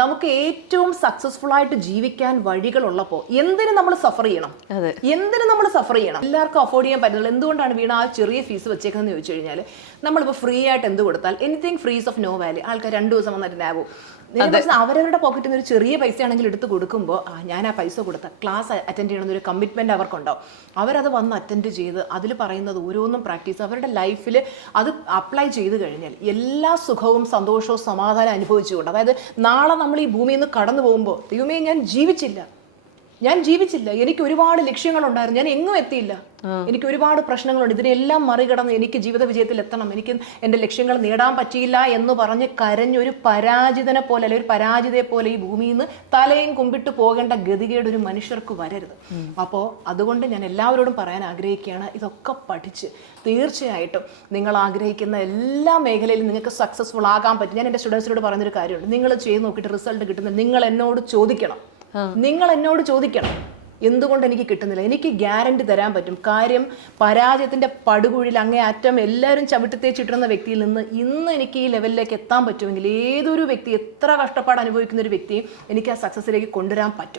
നമുക്ക് ഏറ്റവും സക്സസ്ഫുൾ ആയിട്ട് ജീവിക്കാൻ വഴികളുള്ളപ്പോൾ എന്തിനു നമ്മൾ സഫർ ചെയ്യണം? എന്തിനു നമ്മൾ സഫർ ചെയ്യണം? എല്ലാവർക്കും അഫോർഡ് ചെയ്യാൻ പറ്റുന്നത് എന്തുകൊണ്ടാണ് വീണ ആ ചെറിയ ഫീസ് വെച്ചേക്കുന്നതെന്ന് ചോദിച്ചു കഴിഞ്ഞാൽ, നമ്മളിപ്പോൾ ഫ്രീ ആയിട്ട് എന്ത് കൊടുത്താൽ anything free's of no value, ആൾക്കാർ 2 ദിവസം വന്നിട്ട് ലാഭവും അവരവരുടെ പോക്കറ്റിൽ നിന്ന് ഒരു ചെറിയ പൈസ ആണെങ്കിൽ എടുത്ത് കൊടുക്കുമ്പോൾ ഞാൻ ആ പൈസ കൊടുത്ത ക്ലാസ് അറ്റൻഡ് ചെയ്യണമെന്നൊരു കമ്മിറ്റ്മെന്റ് അവർക്കുണ്ടാവും. അവരത് വന്ന് അറ്റൻഡ് ചെയ്ത് അതിൽ പറയുന്നത് ഓരോന്നും പ്രാക്ടീസ് അവരുടെ ലൈഫിൽ അത് അപ്ലൈ ചെയ്ത് കഴിഞ്ഞാൽ എല്ലാ സുഖവും സന്തോഷവും സമാധാനം അനുഭവിച്ചുകൊണ്ട്, അതായത് നാളെ നമ്മൾ ഈ ഭൂമിയിൽ നിന്ന് കടന്നു പോകുമ്പോൾ ദൈവമേ ഞാൻ ജീവിച്ചില്ല, എനിക്ക് ഒരുപാട് ലക്ഷ്യങ്ങളുണ്ടായിരുന്നു, ഞാൻ എങ്ങും എത്തിയില്ല, എനിക്ക് ഒരുപാട് പ്രശ്നങ്ങളുണ്ട്, ഇതിനെല്ലാം മറികടന്ന് എനിക്ക് ജീവിത വിജയത്തിൽ എത്തണം, എനിക്ക് എൻ്റെ ലക്ഷ്യങ്ങൾ നേടാൻ പറ്റിയില്ല എന്ന് പറഞ്ഞ് കരഞ്ഞൊരു പരാജിതനെ പോലെ അല്ലെങ്കിൽ ഒരു പരാജിതയെ പോലെ ഈ ഭൂമിയിൽ നിന്ന് തലയും കുമ്പിട്ട് പോകേണ്ട ഗതികേട് ഒരു മനുഷ്യർക്ക് വരരുത്. അപ്പോൾ അതുകൊണ്ട് ഞാൻ എല്ലാവരോടും പറയാൻ ആഗ്രഹിക്കുകയാണ്, ഇതൊക്കെ പഠിച്ച് തീർച്ചയായിട്ടും നിങ്ങൾ ആഗ്രഹിക്കുന്ന എല്ലാ മേഖലയിലും നിങ്ങൾക്ക് സക്സസ്ഫുൾ ആകാൻ പറ്റും. ഞാൻ എൻ്റെ സ്റ്റുഡൻസിനോട് പറയുന്നൊരു കാര്യമുണ്ട്, നിങ്ങൾ ചെയ്ത് നോക്കിയിട്ട് റിസൾട്ട് കിട്ടുന്നത് നിങ്ങൾ എന്നോട് ചോദിക്കണം എന്തുകൊണ്ട് എനിക്ക് കിട്ടുന്നില്ല. എനിക്ക് ഗ്യാരണ്ടി തരാൻ പറ്റും. കാര്യം പരാജയത്തിന്റെ പടുകുഴിയിൽ അങ്ങേ അറ്റം എല്ലാവരും ചവിട്ടിത്തേച്ചിട്ടുന്ന വ്യക്തിയിൽ നിന്ന് ഇന്ന് എനിക്ക് ഈ ലെവലിലേക്ക് എത്താൻ പറ്റുമെങ്കിൽ ഏതൊരു വ്യക്തി എത്ര കഷ്ടപ്പാട് അനുഭവിക്കുന്ന ഒരു വ്യക്തിയും എനിക്ക് ആ സക്സസ്സിലേക്ക് കൊണ്ടുവരാൻ പറ്റും.